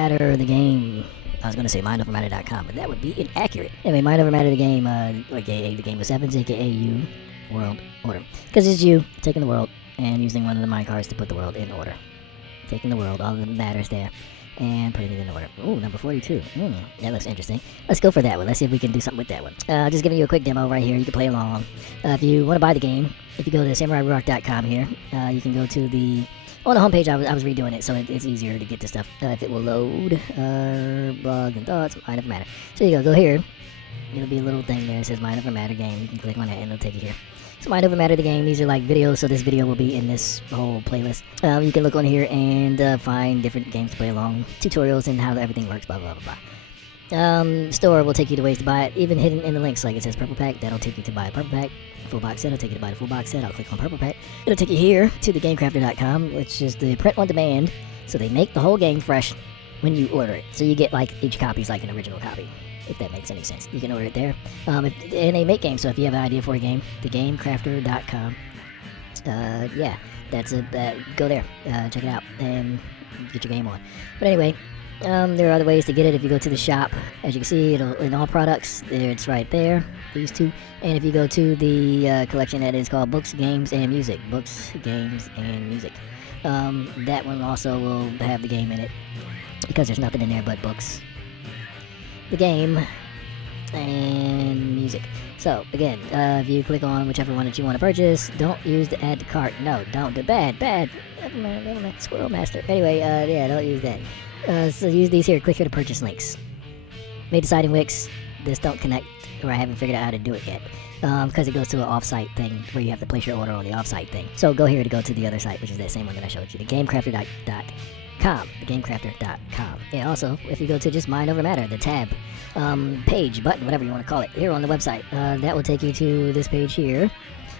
Matter the game. I was going to say mindovermatter.com, but that would be inaccurate. Anyway, Mind Over Matter the game, aka the game of sevens, aka you, world order. Because it's you taking the world and using one of the mind cards to put the world in order. Taking the world, all the matters there, and putting it in order. Ooh, number 42. That looks interesting. Let's go for that one. Let's see if we can do something with that one. Just giving you a quick demo right here. You can play along. If you want to buy the game, if you go to samurairuach.com here, you can go to the... On the homepage, I was redoing it, so it's easier to get the stuff. If it will load, blogs and thoughts, Mind Over Matter. So you go here. It'll be a little thing there that says Mind Over Matter game. You can click on that and it'll take you here. So Mind Over Matter the game. These are like videos, so this video will be in this whole playlist. You can look on here and find different games to play along, tutorials and how everything works, blah, blah, blah, blah. Store will take you to ways to buy it, even hidden in the links, like it says Purple Pack. That'll take you to buy a Purple Pack. Full box set will take you to buy the full box set. I'll click on Purple Pack. It'll take you here to the GameCrafter.com, which is the print on demand. So they make the whole game fresh when you order it. So you get like each copy is like an original copy, if that makes any sense. You can order it there. And they make games, so if you have an idea for a game, thegamecrafter.com. Yeah, that's a go there, check it out, and get your game on. But anyway, there are other ways to get it. If you go to the shop, as you can see, it'll in all products, it's right there, these two. And if you go to the collection that is called Books, Games, and Music, Books, Games, and Music, that one also will have the game in it, because there's nothing in there but books, the game, and music. So again, if you click on whichever one that you want to purchase, don't use the add to cart. No, don't. Bad. Never mind. Squirrel master. Anyway, yeah, don't use that. So use these here. Click here to purchase links. Made deciding Wix. This don't connect, or I haven't figured out how to do it yet. Because it goes to an off-site thing where you have to place your order on the off-site thing. So go here to go to the other site, which is that same one that I showed you, the GameCrafter.com. TheGameCrafter.com. Yeah, also, if you go to just Mind Over Matter, the tab, page, button, whatever you want to call it, here on the website, that will take you to this page here.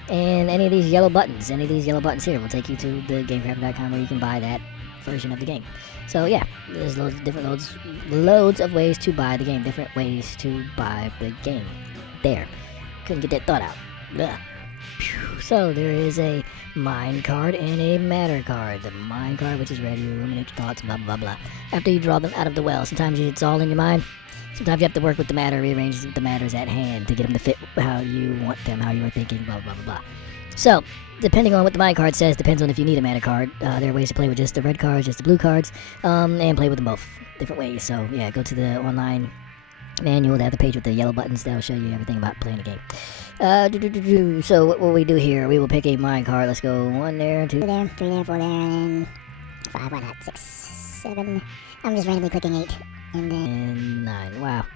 And any of these yellow buttons here will take you to the GameCrafter.com where you can buy that version of the game. So yeah, there's loads of ways to buy the game, different ways to buy the game. There. Couldn't get that thought out. Blah. So there is a mind card and a matter card. The mind card, which is ready to ruminate your thoughts, blah, blah, blah. After you draw them out of the well, sometimes it's all in your mind. Sometimes you have to work with the matter, rearrange the matters at hand to get them to fit how you want them, how you were thinking, blah, blah, blah, blah. So, depending on what the mind card says, depends on if you need a matter card. There are ways to play with just the red cards, just the blue cards, and play with them both different ways. So, yeah, go to the online manual. They have the page with the yellow buttons. That'll show you everything about playing the game. So, what will we do here? We will pick a mind card. Let's go 1 there, 2 there, 3 there, 4 there, and 5. Why not? 6, 7. I'm just randomly clicking 8. And then 9. Wow.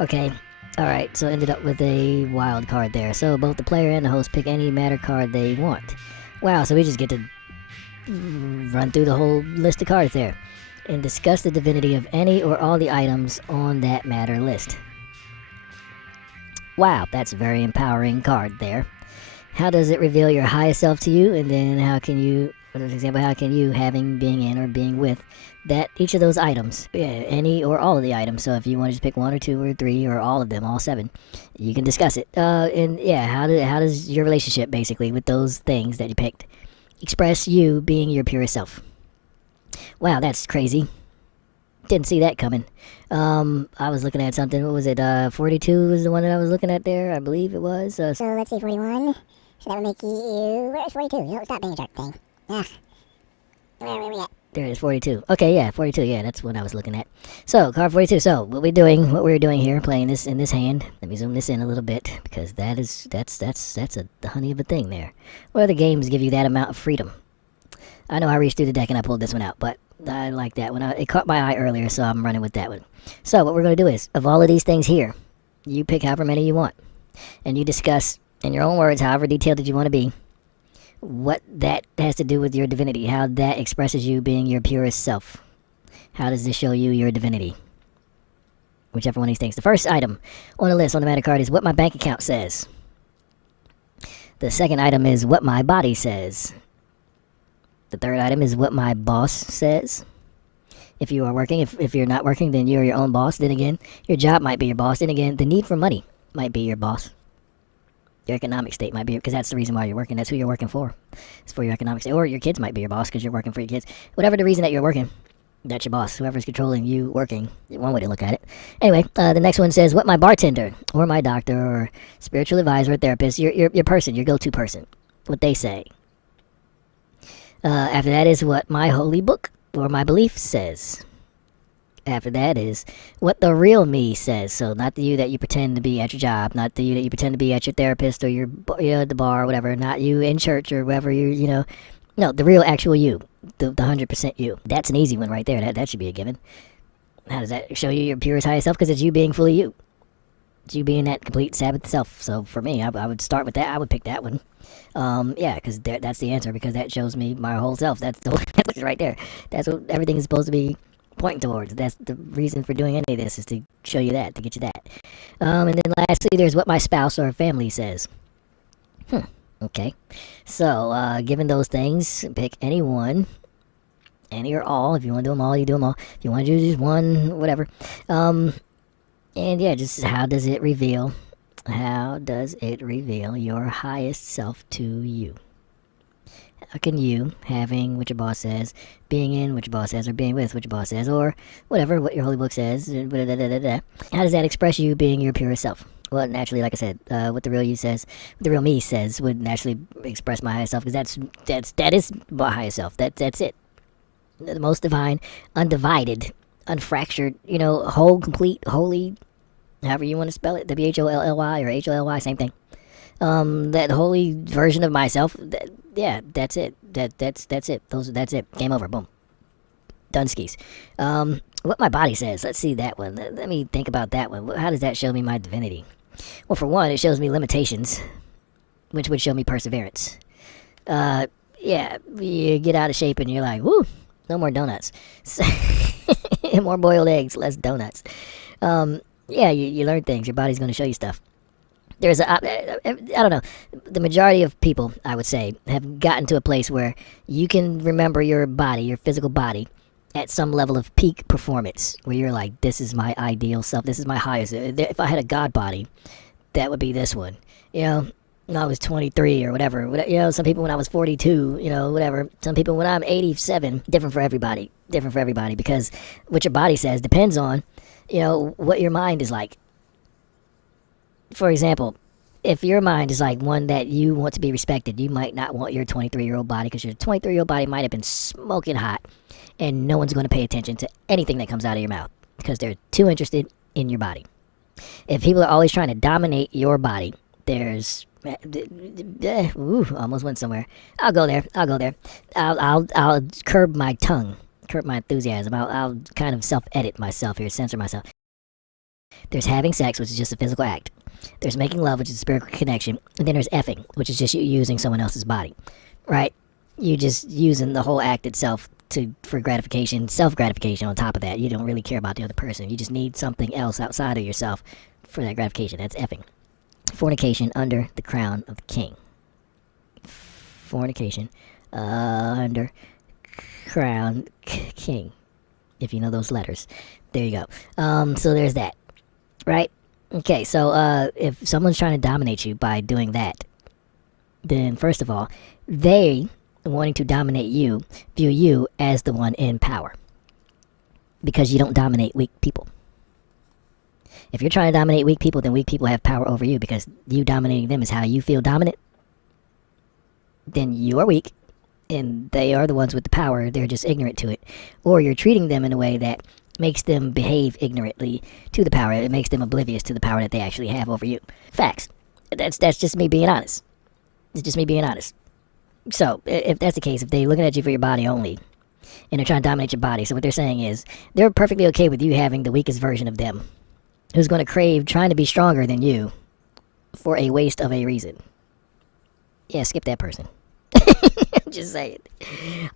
Okay. Alright, so ended up with a wild card there. So both the player and the host pick any matter card they want. Wow, so we just get to run through the whole list of cards there and discuss the divinity of any or all the items on that matter list. Wow, that's a very empowering card there. How does it reveal your highest self to you? And then how can you, for example, how can you, having, being in, or being with that each of those items, any or all of the items, so if you want to just pick 1 or 2 or 3 or all of them, all 7, you can discuss it. And yeah, how does your relationship basically with those things that you picked express you being your purest self? Wow, that's crazy. Didn't see that coming. I was looking at something. What was it? 42 was the one that I was looking at there. I believe it was. So let's see, 41. So that would make you. Where's 42? No, stop being a jerk thing. Yeah. Where are we at? There it is, 42. Okay, yeah, 42. Yeah, that's what I was looking at. So, card 42. So, what we're doing here, playing this in this hand. Let me zoom this in a little bit because that's a honey of a thing there. What other games give you that amount of freedom? I know I reached through the deck and I pulled this one out, but I like that one. It caught my eye earlier, so I'm running with that one. So, what we're going to do is, of all of these things here, you pick however many you want, and you discuss in your own words, however detailed that you want to be, what that has to do with your divinity, how that expresses you being your purest self. How does this show you your divinity? Whichever one of these things. The first item on the list on the matter card is what my bank account says. The second item is what my body says. The third item is what my boss says. If you are working, if you're not working, then you're your own boss. Then again, your job might be your boss. Then again, the need for money might be your boss. Your economic state might be, because that's the reason why you're working. That's who you're working for. It's for your economic state. Or your kids might be your boss because you're working for your kids. Whatever the reason that you're working, That's your boss, whoever's controlling you working. One way to look at it. Anyway, the next one says, what my bartender or my doctor or spiritual advisor or therapist, your person, your go-to person, what they say. After that is what my holy book or my belief says. After that is what the real me says. So not the you that you pretend to be at your job, not the you that you pretend to be at your therapist or your at the bar or whatever, not you in church or wherever no, the real actual you, the 100% you. That's an easy one right there. That should be a given. How does that show you your purest highest self? Because it's you being fully you. It's you being that complete Sabbath self. So for me, I would start with that. I would pick that one. Yeah, because that's the answer. Because that shows me my whole self. That's right there. That's what everything is supposed to be pointing towards. That's the reason for doing any of this, is to show you that, to get you that. And then lastly, there's what my spouse or family says. Okay. So, given those things, pick any one, any or all. If you want to do them all, you do them all. If you want to do just one, whatever. And yeah, just how does it reveal your highest self to you? How can you, having what your boss says, being in what your boss says, or being with what your boss says, or whatever, what your holy book says, how does that express you being your purest self? Well, naturally, like I said, what the real you says, what the real me says, would naturally express my highest self, because that is my highest self. That's it. The most divine, undivided, unfractured, whole, complete, holy, however you want to spell it, WHOLLY or HOLY, same thing. That holy version of myself. That's it. That's it. That's it. Game over. Boom. Done skis. What my body says. Let's see that one. Let me think about that one. How does that show me my divinity? Well, for one, it shows me limitations, which would show me perseverance. Yeah, you get out of shape and you're like, woo, no more donuts. More boiled eggs, less donuts. Yeah, you learn things. Your body's going to show you stuff. There's I don't know, the majority of people, I would say, have gotten to a place where you can remember your body, your physical body, at some level of peak performance, where you're like, this is my ideal self, this is my highest. If I had a god body, that would be this one. When I was 23 or whatever. Some people when I was 42, whatever. Some people when I'm 87. Different for everybody, because what your body says depends on, what your mind is like. For example, if your mind is like one that you want to be respected, you might not want your 23-year-old body, because your 23-year-old body might have been smoking hot, and no one's going to pay attention to anything that comes out of your mouth, because they're too interested in your body. If people are always trying to dominate your body, there's almost went somewhere. I'll go there. I'll curb my tongue, curb my enthusiasm. I'll kind of self-edit myself here, censor myself. There's having sex, which is just a physical act. There's making love, which is a spiritual connection. And then there's effing, which is just you using someone else's body, right? You just using the whole act itself for gratification, self-gratification on top of that. You don't really care about the other person. You just need something else outside of yourself for that gratification. That's effing. Fornication under the crown of the king. Fornication under crown king. If you know those letters. There you go. So there's that. Right? Okay, so if someone's trying to dominate you by doing that, then first of all, they, wanting to dominate you, view you as the one in power. Because you don't dominate weak people. If you're trying to dominate weak people, then weak people have power over you, because you dominating them is how you feel dominant. Then you are weak, and they are the ones with the power. They're just ignorant to it. Or you're treating them in a way that makes them behave ignorantly to the power. It makes them oblivious to the power that they actually have over you. Facts. That's just me being honest. It's just me being honest. So, if that's the case, if they're looking at you for your body only, and they're trying to dominate your body, so what they're saying is, they're perfectly okay with you having the weakest version of them, who's going to crave trying to be stronger than you for a waste of a reason. Yeah, skip that person. I'm just saying.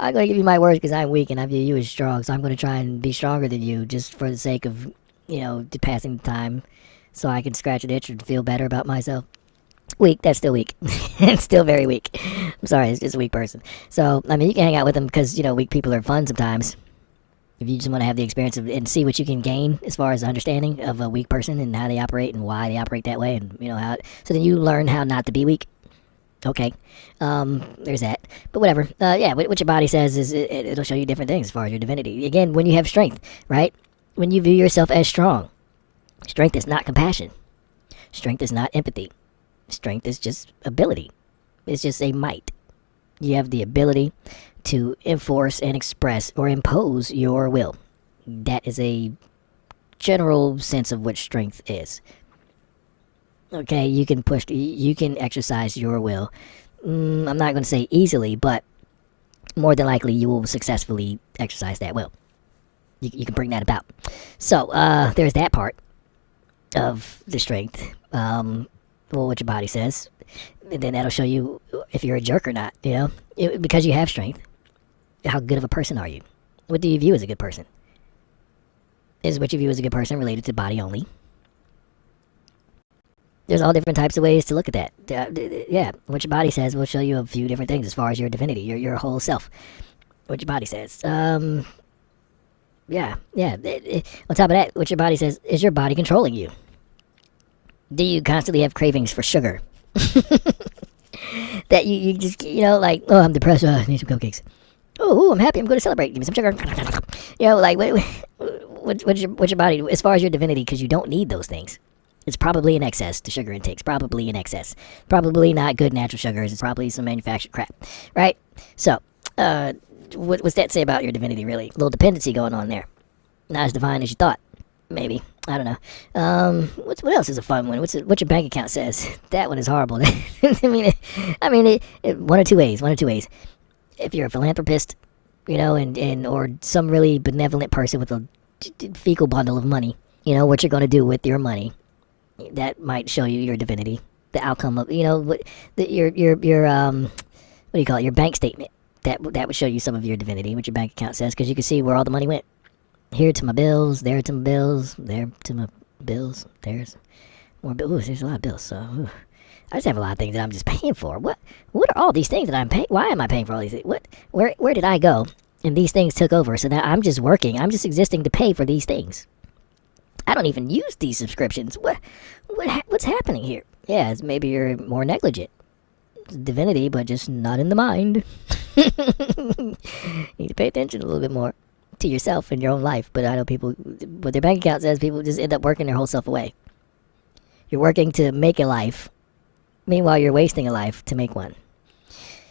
I'm going to give you my words because I'm weak and I view you as strong. So I'm going to try and be stronger than you just for the sake of, passing the time so I can scratch an itch and feel better about myself. Weak. That's still weak. It's still very weak. I'm sorry. It's just a weak person. So, you can hang out with them because, weak people are fun sometimes. If you just want to have the experience and see what you can gain as far as understanding of a weak person and how they operate and why they operate that way and, so then you learn how not to be weak. Okay, there's that. But whatever. Yeah, what your body says is it'll show you different things as far as your divinity. Again, when you have strength, right? When you view yourself as strong, strength is not compassion. Strength is not empathy. Strength is just ability. It's just a might. You have the ability to enforce and express or impose your will. That is a general sense of what strength is. Okay, you can exercise your will. I'm not going to say easily, but more than likely you will successfully exercise that will. You can bring that about. So, there's that part of the strength. Well, what your body says. And then that'll show you if you're a jerk or not, because you have strength. How good of a person are you? What do you view as a good person? Is what you view as a good person related to body only? There's all different types of ways to look at that. Yeah, what your body says will show you a few different things as far as your divinity, your whole self. What your body says. Yeah. On top of that, what your body says, is your body controlling you? Do you constantly have cravings for sugar? That you just, like, oh, I'm depressed, I need some cupcakes. Oh, I'm happy, I'm going to celebrate, give me some sugar. Like, what's your body, as far as your divinity, because you don't need those things. It's probably in excess, the sugar intake's probably in excess. Probably not good natural sugars, it's probably some manufactured crap, right? So, what's that say about your divinity, really? A little dependency going on there. Not as divine as you thought, maybe. I don't know. What else is a fun one? What your bank account says? That one is horrible. I mean, one or two ways. If you're a philanthropist, and or some really benevolent person with a fecal bundle of money, what you're going to do with your money, that might show you your divinity. The outcome of, your what do you call it? Your bank statement. That would show you some of your divinity, what your bank account says, because you can see where all the money went. Here to my bills, there to my bills, there to my bills, there's more bills. Ooh, there's a lot of bills, so I just have a lot of things that I'm just paying for. What are all these things that I'm paying? Why am I paying for all these things? Where did I go? And these things took over, so now I'm just working. I'm just existing to pay for these things. I don't even use these subscriptions. What's happening here? Yeah, maybe you're more negligent. Divinity, but just not in the mind. You need to pay attention a little bit more to yourself and your own life. But I know people, what their bank account says, people just end up working their whole self away. You're working to make a life, meanwhile you're wasting a life to make one.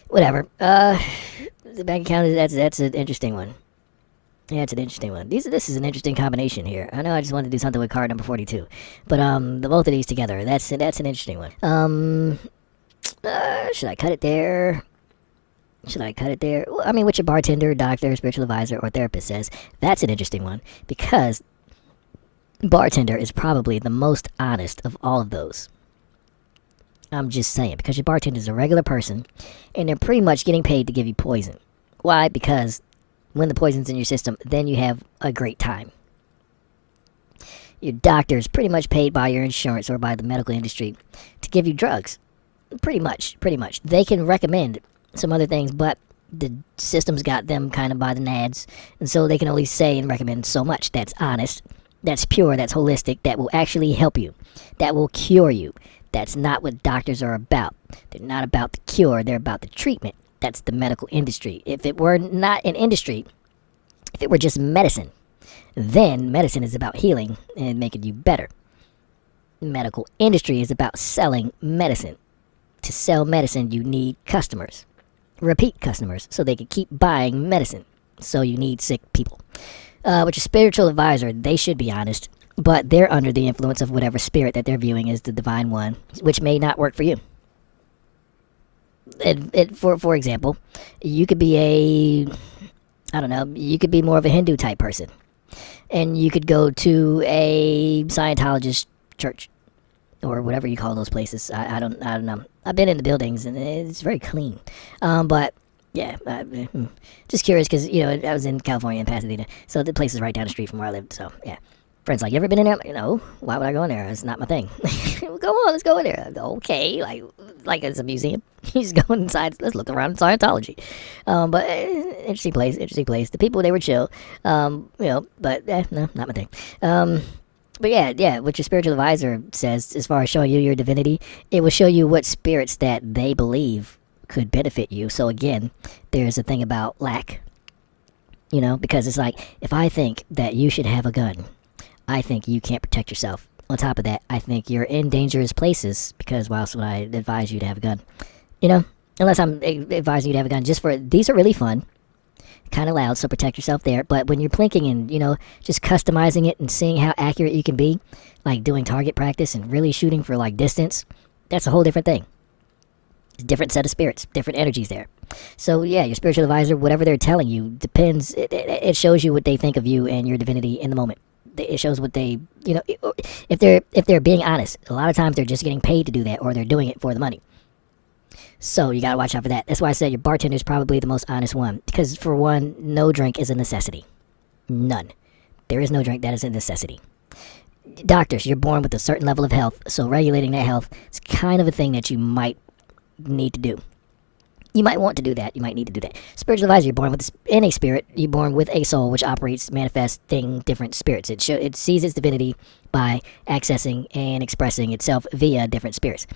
Whatever. The bank account, that's an interesting one. Yeah, it's an interesting one. This is an interesting combination here. I know I just wanted to do something with card number 42, but the both of these together, that's an interesting one. Should I cut it there? Well, I mean, what your bartender, doctor, spiritual advisor, or therapist says, that's an interesting one, because bartender is probably the most honest of all of those. I'm just saying, because your bartender is a regular person, and they're pretty much getting paid to give you poison. Why? Because when the poison's in your system, then you have a great time. Your doctor is pretty much paid by your insurance or by the medical industry to give you drugs. Pretty much. They can recommend some other things, but the system's got them kind of by the nads, and so they can only say and recommend so much. That's honest, that's pure, that's holistic, that will actually help you, that will cure you. That's not what doctors are about. They're not about the cure, they're about the treatment. That's the medical industry. If it were not an industry, if it were just medicine, then medicine is about healing and making you better. Medical industry is about selling medicine. To sell medicine, you need customers. Repeat customers, so they can keep buying medicine. So you need sick people. With your spiritual advisor, they should be honest, but they're under the influence of whatever spirit that they're viewing as the divine one, which may not work for you. For example, you could be you could be more of a Hindu type person, and you could go to a Scientologist church, or whatever you call those places. I don't know. I've been in the buildings, and it's very clean. But yeah, just curious, because I was in California in Pasadena, so the place is right down the street from where I lived. So yeah, friends like, you ever been in there? Why would I go in there? It's not my thing. Go on, let's go in there. Okay, like it's a museum. You just go inside. Let's look around Scientology. But interesting place. The people, they were chill. But no, not my thing. But yeah, what your spiritual advisor says, as far as showing you your divinity, it will show you what spirits that they believe could benefit you. So again, there's a thing about lack, because it's like, if I think that you should have a gun, I think you can't protect yourself. On top of that, I think you're in dangerous places, because why else would I advise you to have a gun? Unless I'm advising you to have a gun just for, these are really fun, kind of loud, so protect yourself there. But when you're plinking and, just customizing it and seeing how accurate you can be, like doing target practice and really shooting for like distance, that's a whole different thing. It's a different set of spirits, different energies there. So yeah, your spiritual advisor, whatever they're telling you, depends. It shows you what they think of you and your divinity in the moment. It shows what they, if they're being honest. A lot of times they're just getting paid to do that, or they're doing it for the money. So you gotta watch out for that. That's why I said your bartender is probably the most honest one. Because for one, no drink is a necessity. None. There is no drink that is a necessity. Doctors, you're born with a certain level of health, so regulating that health is kind of a thing that you might need to do. You might want to do that. You might need to do that. Spiritual advisor, you're born with in a spirit. You're born with a soul, which operates, manifesting different spirits. It sees its divinity by accessing and expressing itself via different spirits.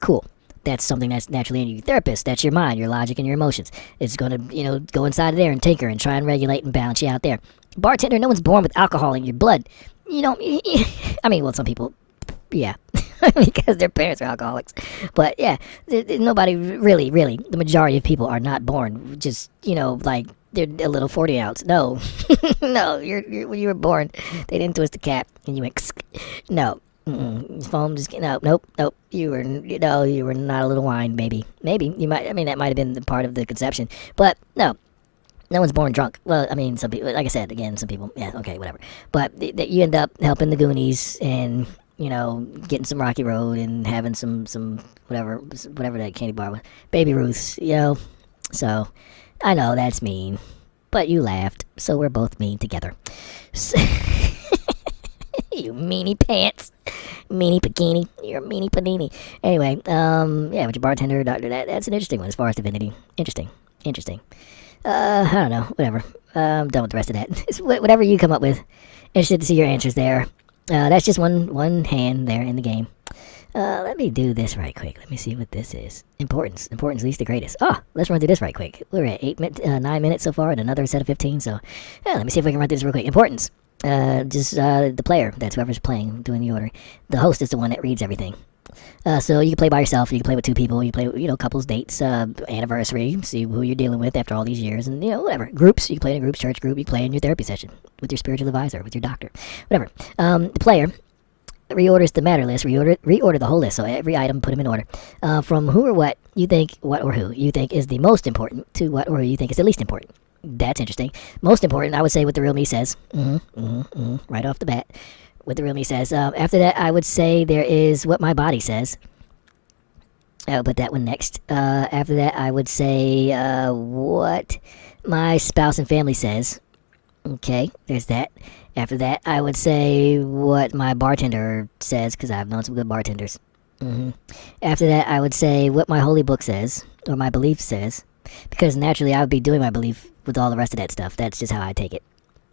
Cool. That's something that's naturally in you. Therapist, that's your mind, your logic, and your emotions. It's going to, go inside of there and tinker and try and regulate and balance you out there. Bartender, no one's born with alcohol in your blood. Well, some people, yeah, because their parents are alcoholics. But yeah, nobody really, the majority of people are not born just, like they're a little 40 ounce. No, no, when you were born, they didn't twist the cap and you went, no. Foam just nope. You were not a little wine, maybe you might. That might have been the part of the conception, but no one's born drunk. Well, some people, like I said, again, some people, yeah, okay, whatever. But that you end up helping the Goonies and getting some Rocky Road and having some whatever that candy bar was, Baby Ruth's, So I know that's mean, but you laughed, so we're both mean together. So, you meanie pants. Meanie bikini. You're a meanie panini. Anyway, with your bartender, doctor, that's an interesting one as far as divinity. Interesting. I don't know. Whatever. I'm done with the rest of that. It's whatever you come up with. Interested to see your answers there. That's just one hand there in the game. Let me do this right quick. Let me see what this is. Importance least the greatest. Oh, let's run through this right quick. We're at 9 minutes so far, and another set of 15. So, let me see if we can run through this real quick. Importance. The player, that's whoever's playing, doing the ordering. The host is the one that reads everything. So you can play by yourself, you can play with two people, you play, couples, dates, anniversary, see who you're dealing with after all these years, and, whatever. Groups, you can play in a group, church group, you can play in your therapy session, with your spiritual advisor, with your doctor, whatever. The player reorders the matter list, reorder the whole list, so every item, put them in order. From who or what you think, what or who you think is the most important, to what or who you think is the least important. That's interesting. Most important, I would say, what the real me says. Right off the bat, what the real me says. After that, I would say there is what my body says. I'll put that one next. After that, I would say what my spouse and family says. Okay, there's that. After that, I would say what my bartender says, because I've known some good bartenders. After that, I would say what my holy book says, or my belief says, because naturally I would be doing my belief with all the rest of that stuff. That's just how I take it.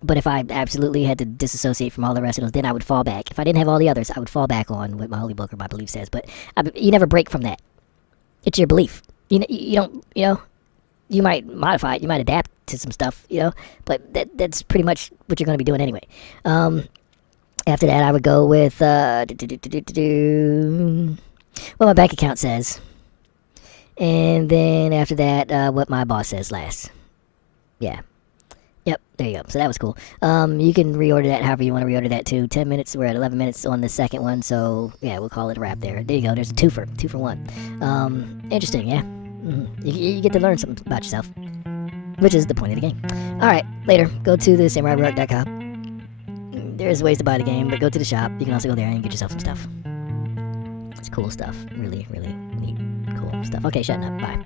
But if I absolutely had to disassociate from all the rest of those, then I would fall back. If I didn't have all the others, I would fall back on what my holy book or my belief says. But you never break from that. It's your belief. You don't, you might modify it, you might adapt to some stuff, but that's pretty much what you're going to be doing anyway. After that, I would go with what my bank account says. And then after that, what my boss says last. Yeah. Yep, there you go. So that was cool. You can reorder that however you want to reorder that too. 10 minutes. We're at 11 minutes on the second one. So, yeah, we'll call it a wrap there. There you go. There's a two for one. Interesting, yeah? You get to learn something about yourself, which is the point of the game. All right, later. Go to the samurairuach.com. There's ways to buy the game, but go to the shop. You can also go there and get yourself some stuff. It's cool stuff. Really, really neat, cool stuff. Okay, shutting up. Bye.